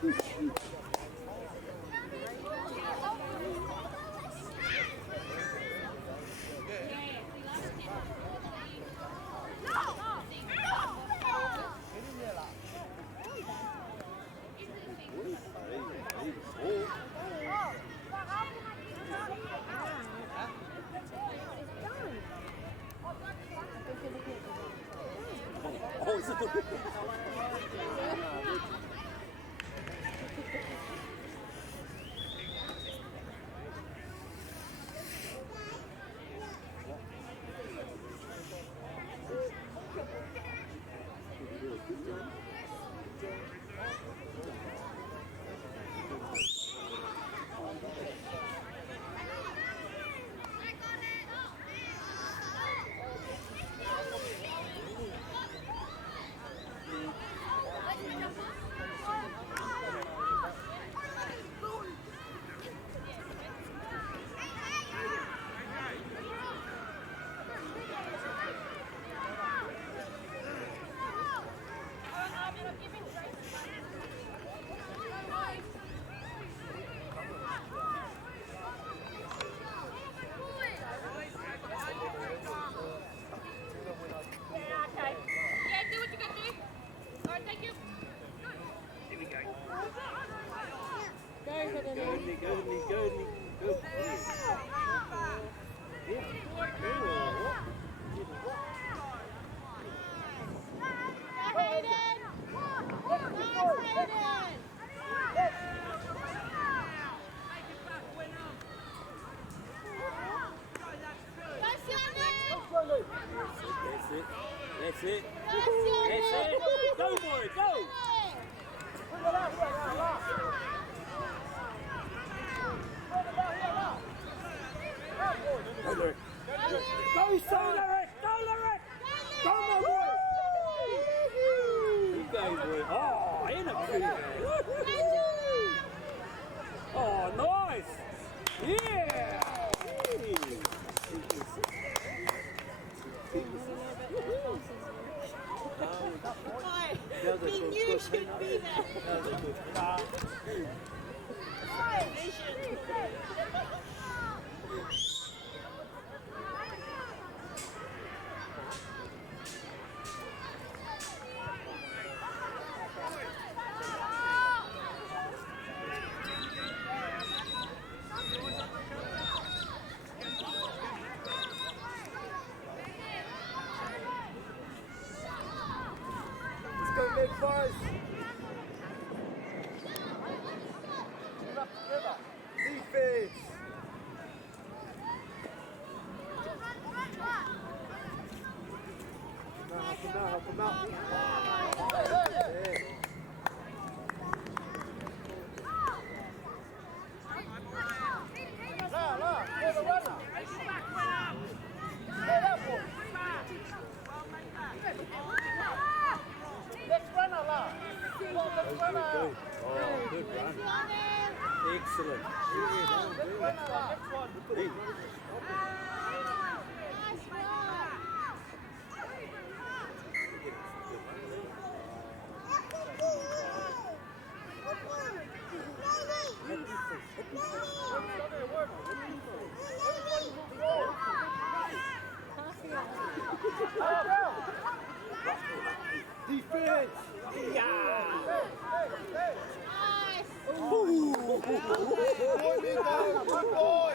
哦，是对。That's it. That's it. Go, boy, go. Go, Solar! Solar! Come on, boy! You go, boy. Oh, in a Oh, nice! Yeah! He knew she'd be there. Let's go, big boys. Team up together. Defense. Help him out. Yeah. La, for the runner. Hey, that boy. Next runner, La. Next runner. Oh, good run. Excellent. Next runner, La. Next one. Defense! Nice! Good boy!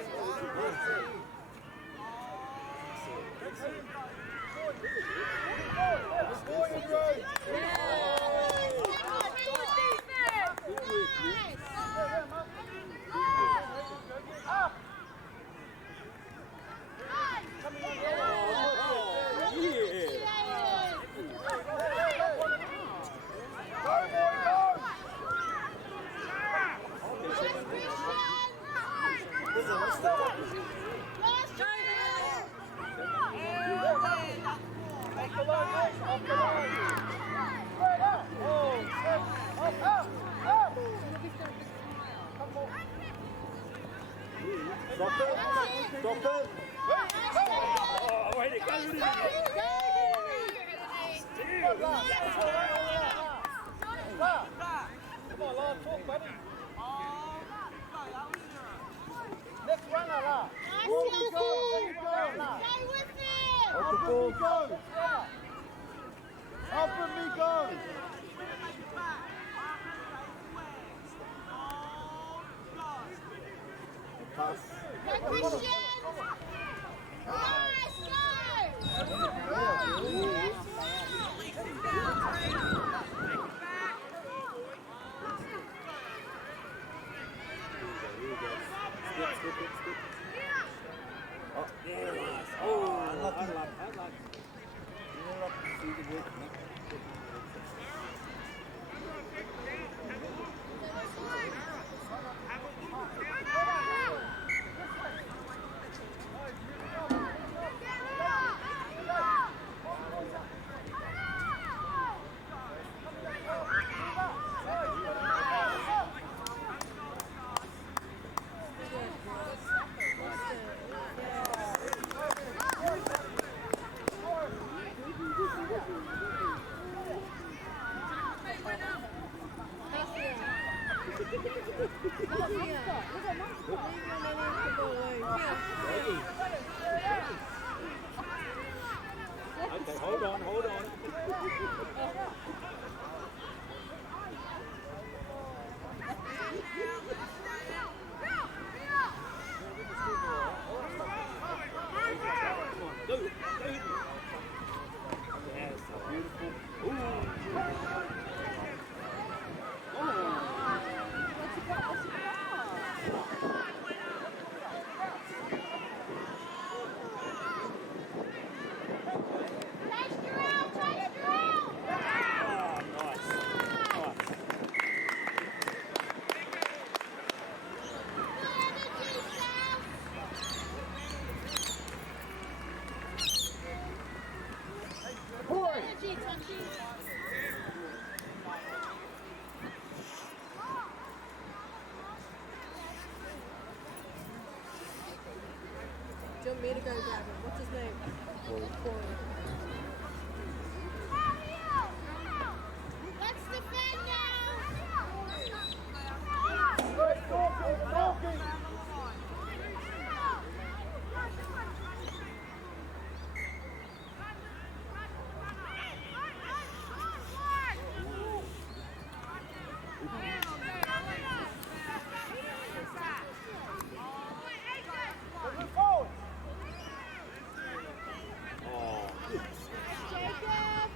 Stop it! Oh, way to go! on, La. Talk, buddy. Next runner, La. Where you go? Where you go, La? Stay with him! Up and me go. Up and me go. Pass. Go, Christian! Nice, Oh, yes. Oh, unlucky. Okay, hold on, hold on. Go, go. Yes, beautiful. Do you want me to go grab him? What's his name? Corey. Let's defend now! Talking. Jacob!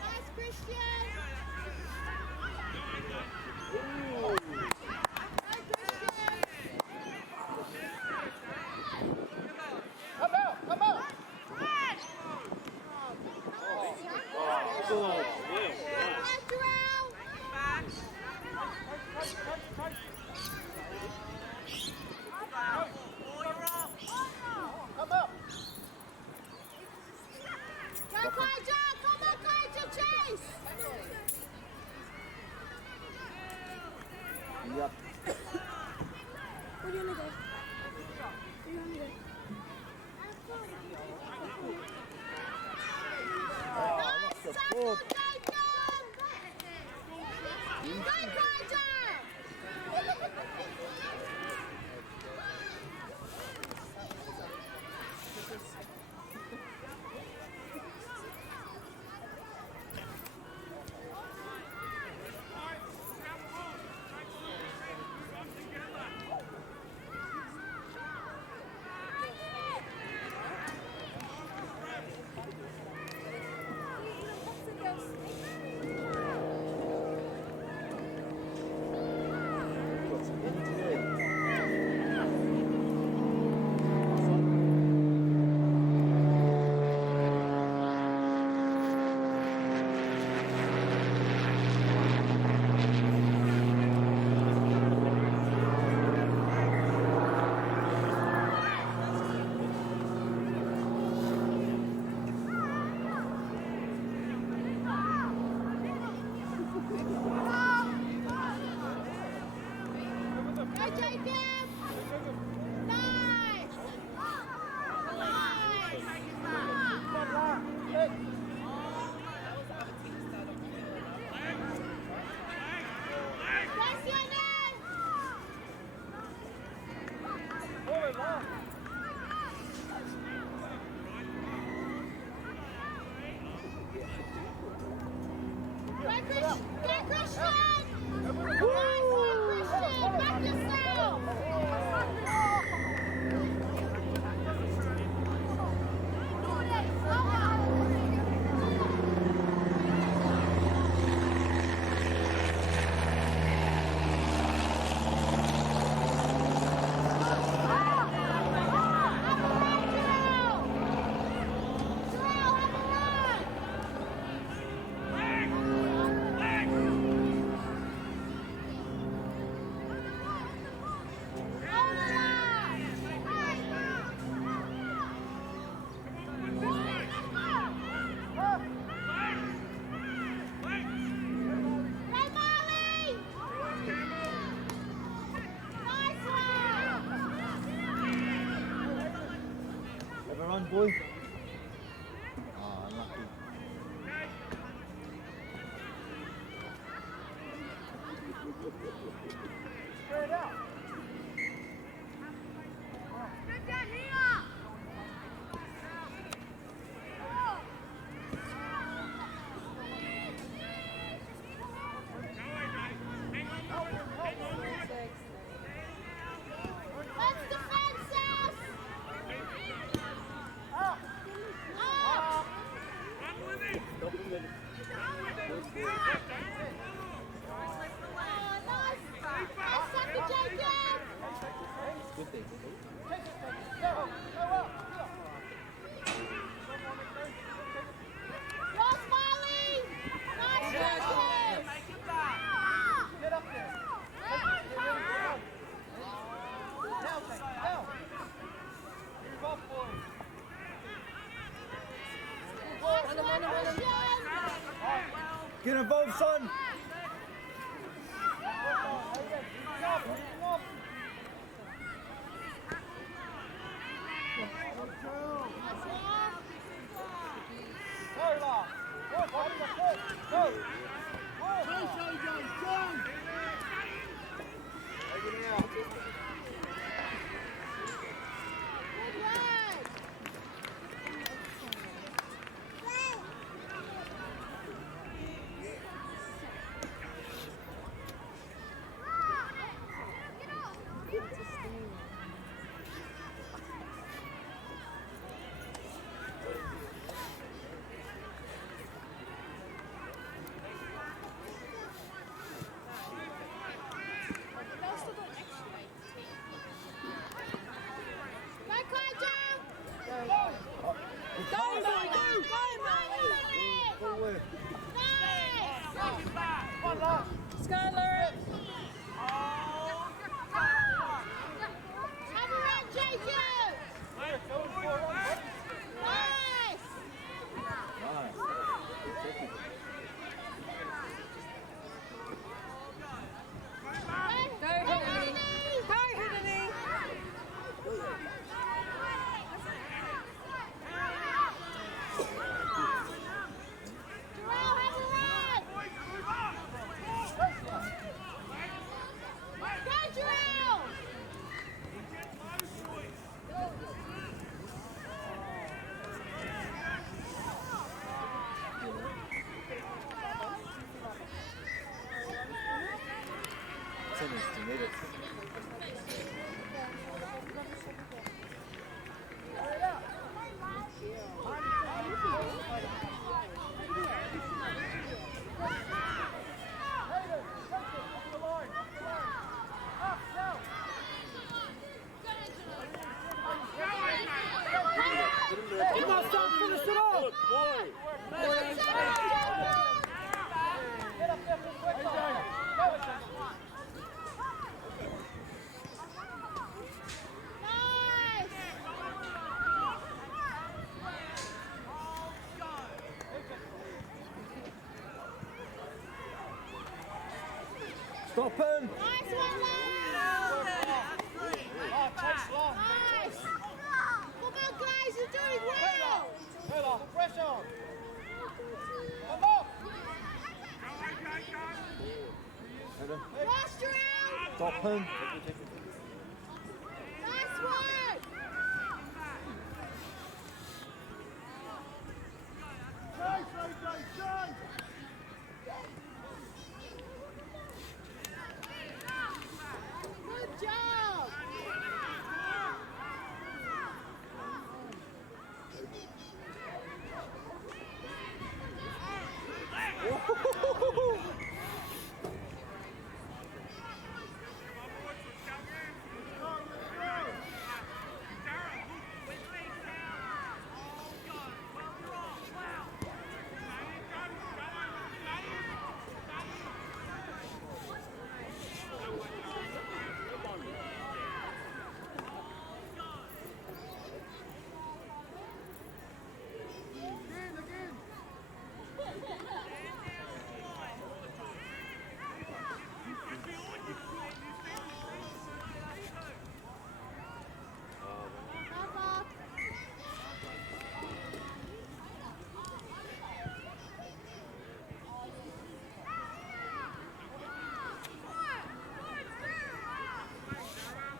Nice, Christian! Go, Christian! Come out, come out. Left around! Come up. Go, Kaija! Come on, Kaija, chase! Yep. Where do you want to go? Where do you want me to go? Nice tackle, Jacob! Go, Kaija! Go, Jacob! Nice! Nice! boy. Oh, unlucky. Spread out. Let's defend South! Up! Nice second, Jacob! Good thing. Ross Molly! Nice Jacob! Get up there. Down. Move up, boys. Get involved, son. Skylar! Have a run, Jacob! Nice! Go, Hidden! Go, Hidden! Jarrell, have a run! Go, Jarrell! Get my son, finish it off. Good boy. Get up there, quick. Stop him. Nice one, Chase long. Nice! Come on, guys, you're doing well! Taylor, pressure. Come on. Lost around! Stop him. Nice work! Good job!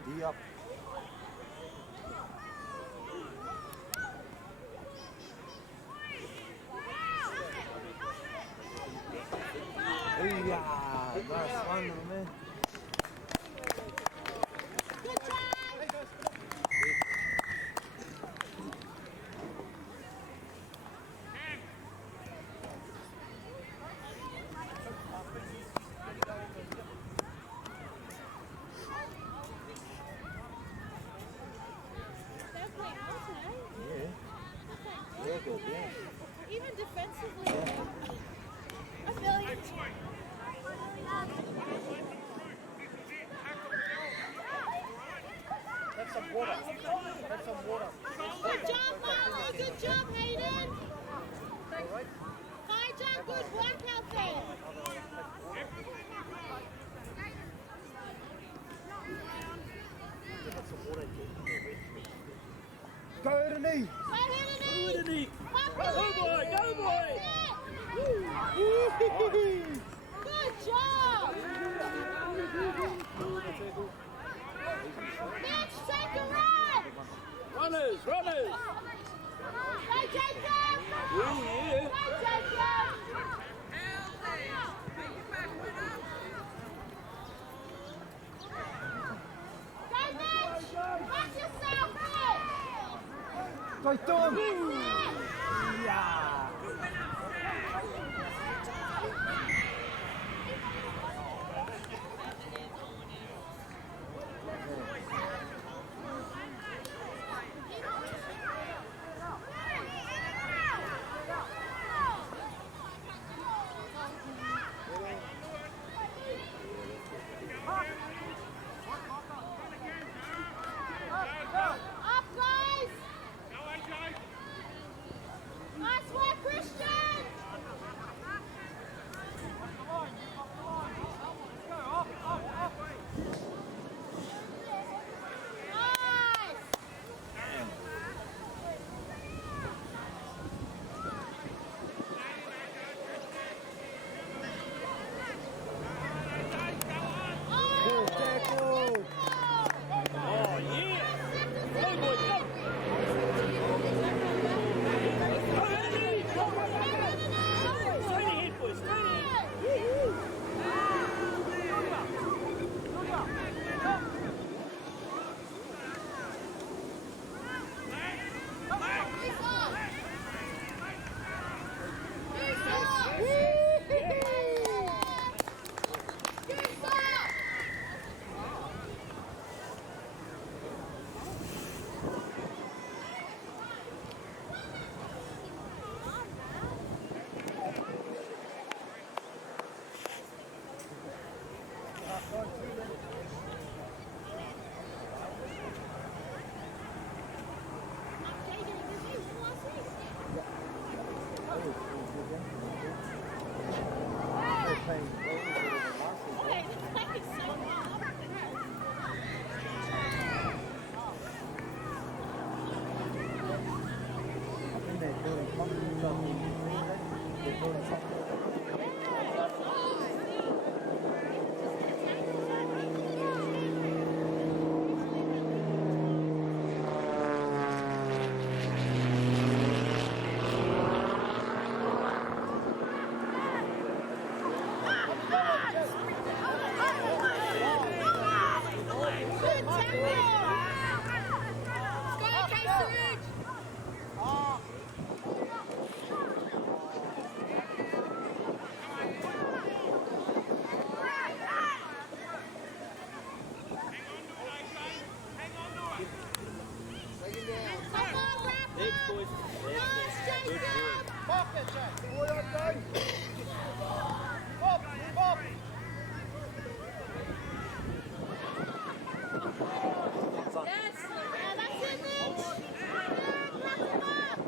D up. Yeah, nice one, little man. Good job. They're playing well tonight. Yeah. Yeah, good, yeah. Even defensively. A million. Have some water. Have some water. Good job, Molly. Good job, Hayden. Kaija, good work out there. Go to knee. Go Hillary. Underneath. Pop Go it. boy, go boy. Good job. Next, take a run. Runners, runners. Go Jacob. Oh, yeah. Go Jacob. Go Mitch. Watch yourself, Mitch. Go Tom. Yeah. Yeah. Up, guys. Nice work, Christian. Nice. Good tackle. Oh, yeah. Go boy, go. Go underneath. Straight ahead, boys, straight ahead. They're playing way better than last season. I think they're doing something. They're doing something. Good tackle. Let's go, Casey. Come on, Rapper. Next, boys. Nice, Jacob. Pop it, Jack. Boy on down. Pop, pop. Yes. Yeah, that's it, Mitch. Wrap him up.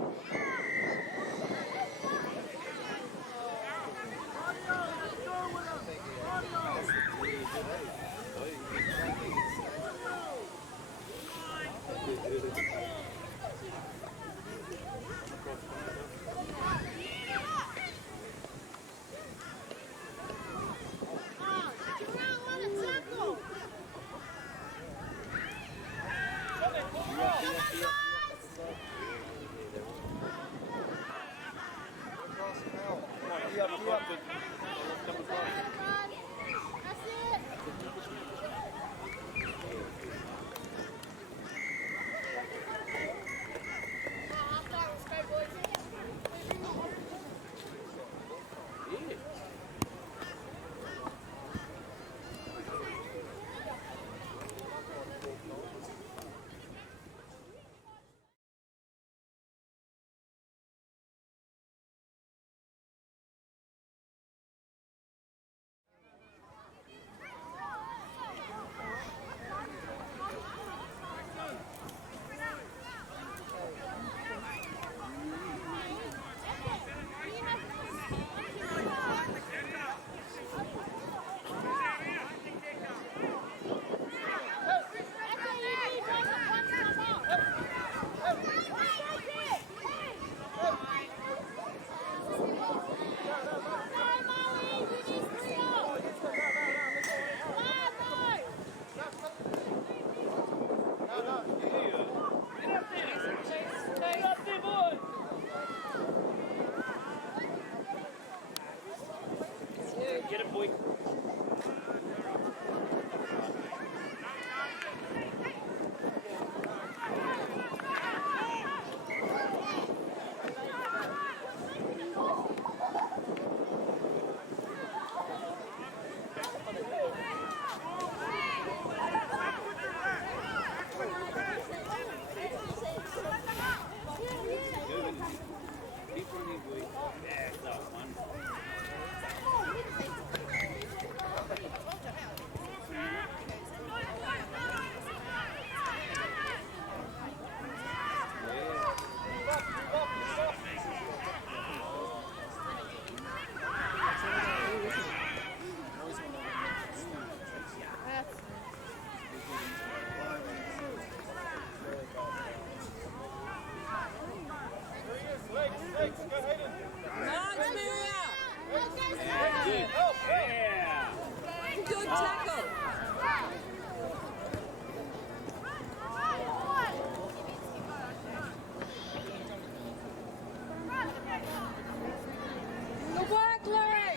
Good work, Larry.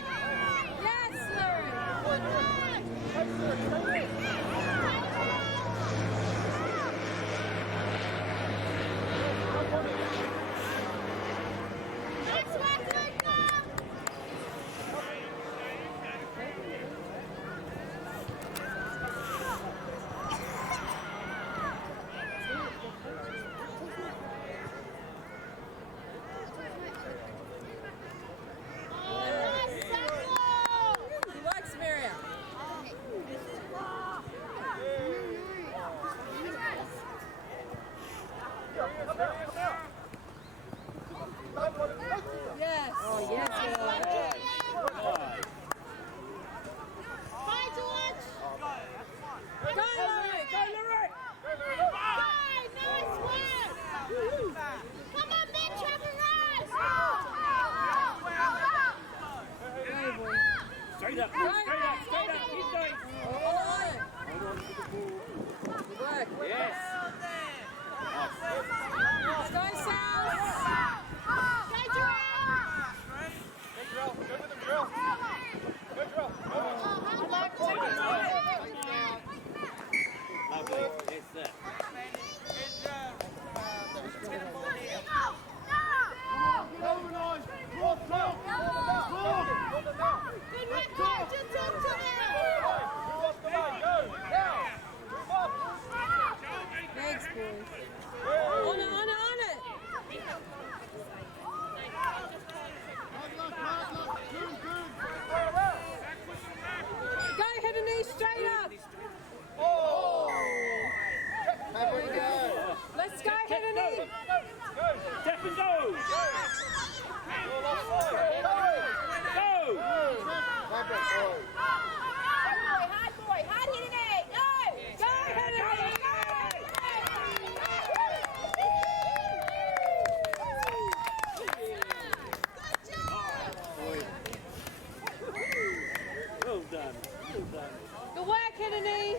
Yes, Larry. Next one, Luca. Good work, Samaria. Yes. Oh, yes. Bye, George. Go, Larry. Go, Larry. Bye, nice work. Come on, Mitch, have a rise. Straight up, straight up, straight up. Keep going. Good work. Yes. Go, Sal. Go, Gerard. Lovely. Yes, sir. Good work, coach. You took to him. Thanks, boys. On it, on it, on it. Go, head and knee straight up. There we go. Let's go, head and knee. Step and go. Hard boy, hard hitting it. Go. Go, head and knee. Well done. Well done. Good work, head and knee.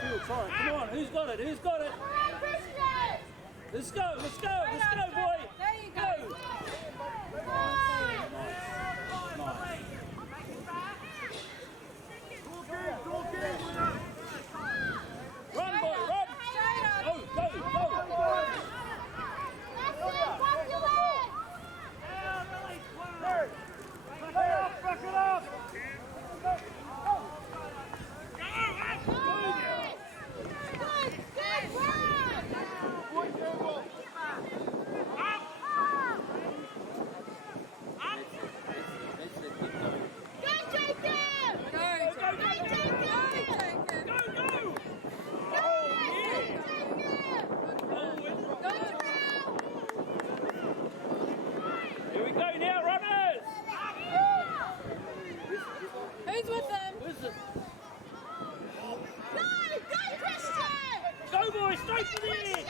field, try it. Come on, who's got it? Who's got it? Let's go, let's go, let's go, boy. There you go. Nice. Run, boy, run. Go, go, go. Back it up! Here we go now, runners. Who's with them? Where's the... Go, Christian! Go, boy, straight to the end.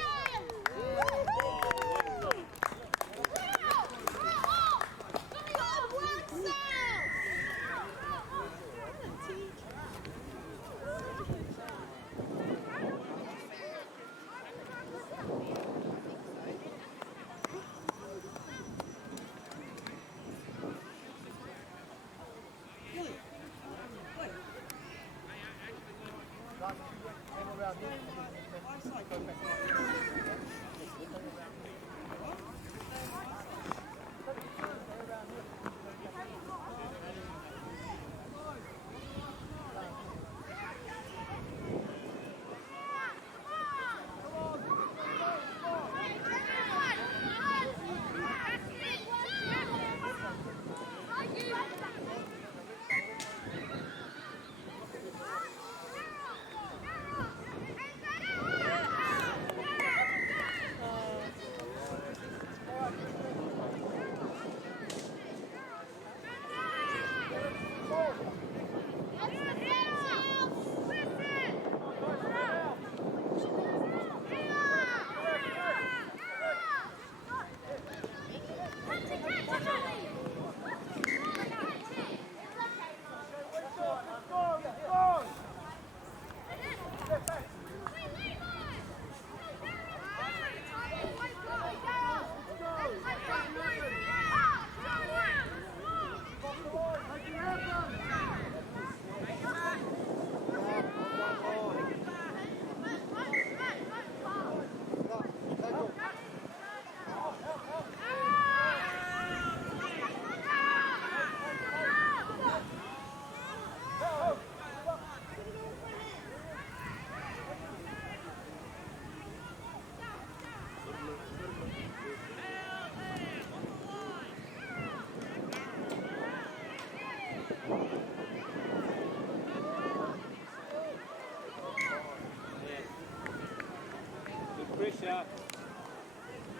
Good pressure.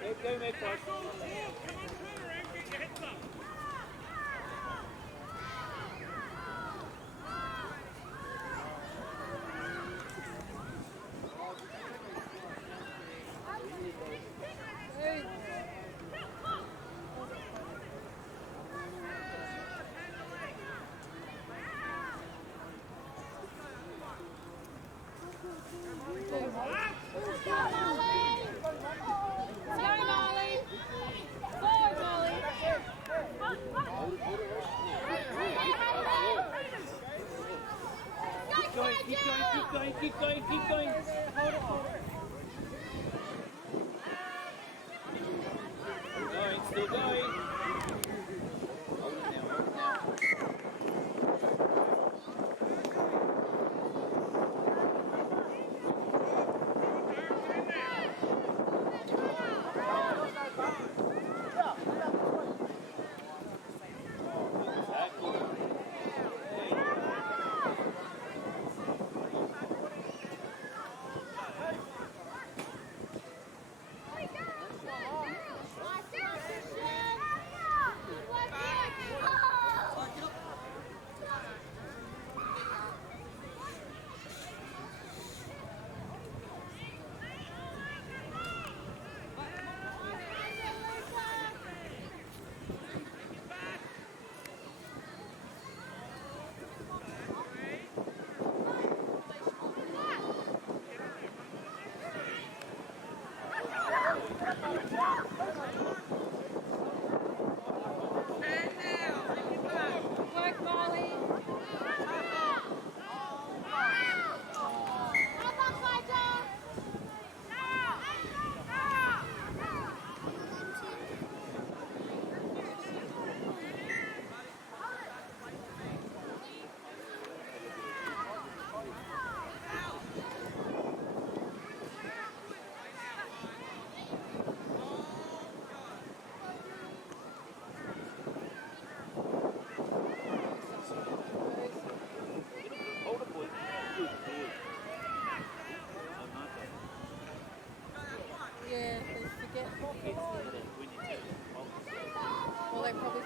Keep going, mate. Keep going, keep going. Hold it, hold it. Still going. Hold it now, hold it now.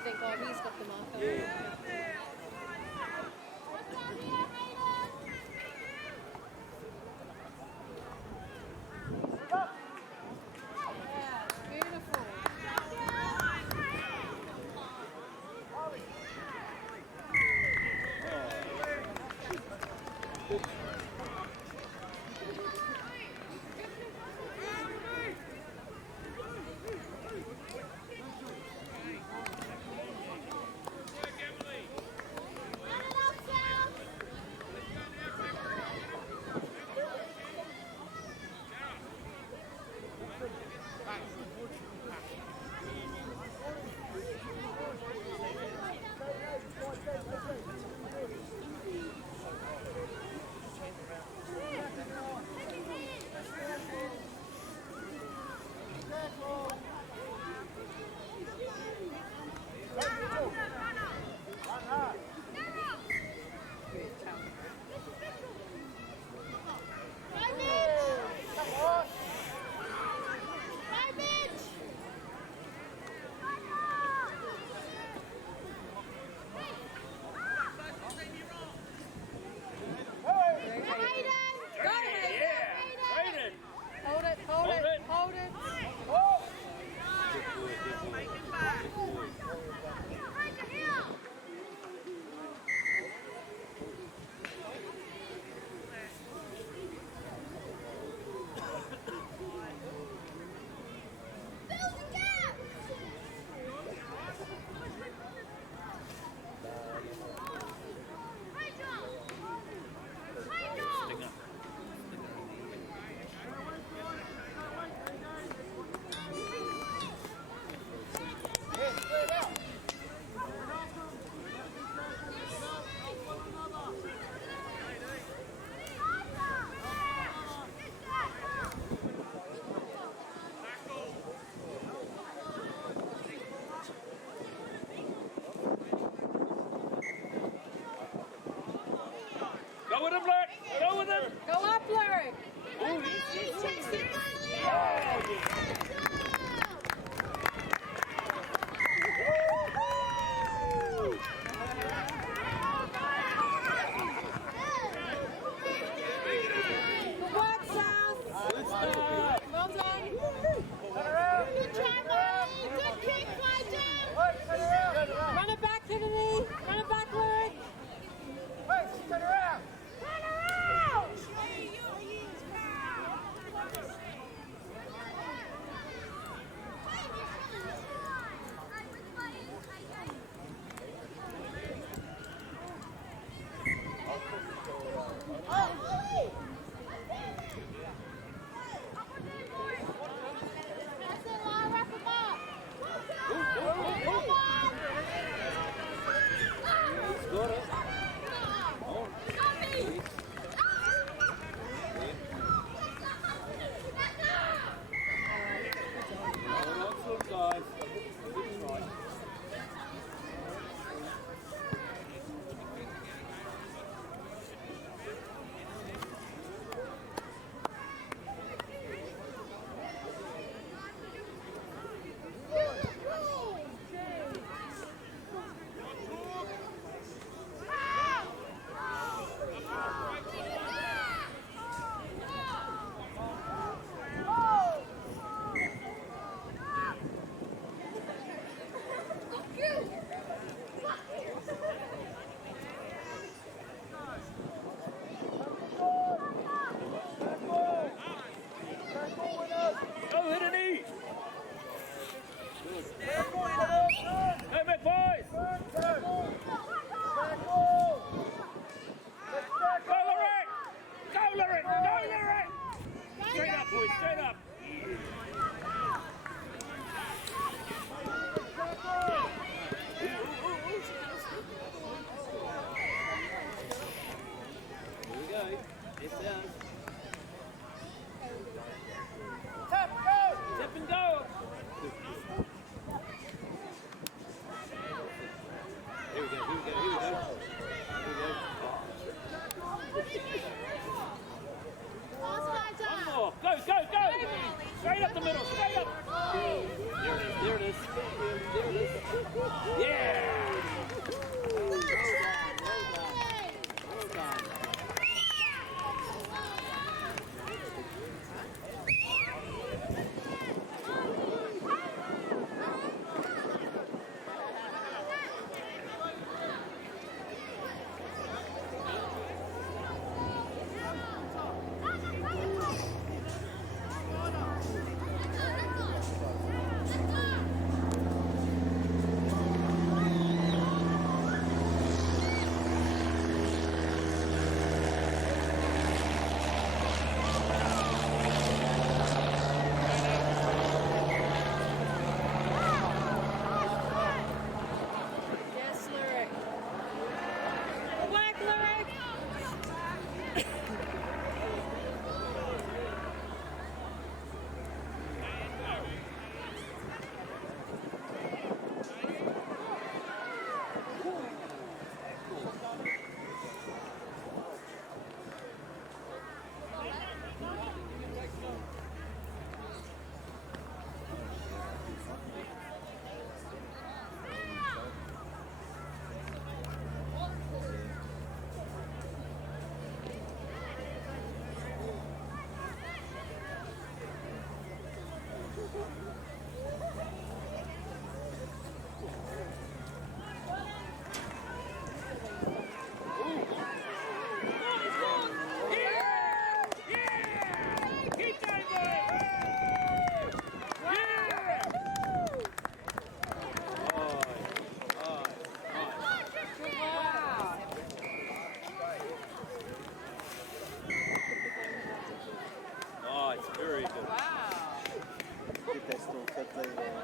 think, oh, he's got the marker. Yeah, beautiful. Go with him, Blake! Go with him! Go up, Larry! Good work, South! Well done! Good job, Molly. Good kick, Clyde. Run it back, Kennedy! Run it back, Larry! Turn around. Turn around. That's it, Laura. Wrap him up. Come on. He's got it. Excellent, guys. Good try. Go hit a knee. Hey, back, boys. Go, Lorraine. Go, Lorraine. Go, Lorraine. Straight up, boys. Straight up. Here we go. It's down. Tap and go. Here we go. Here we go. Here we go. One more. Go, go, go. Straight up the middle. Straight up. There it is. There it is. There it is. Yeah. Work, Sal.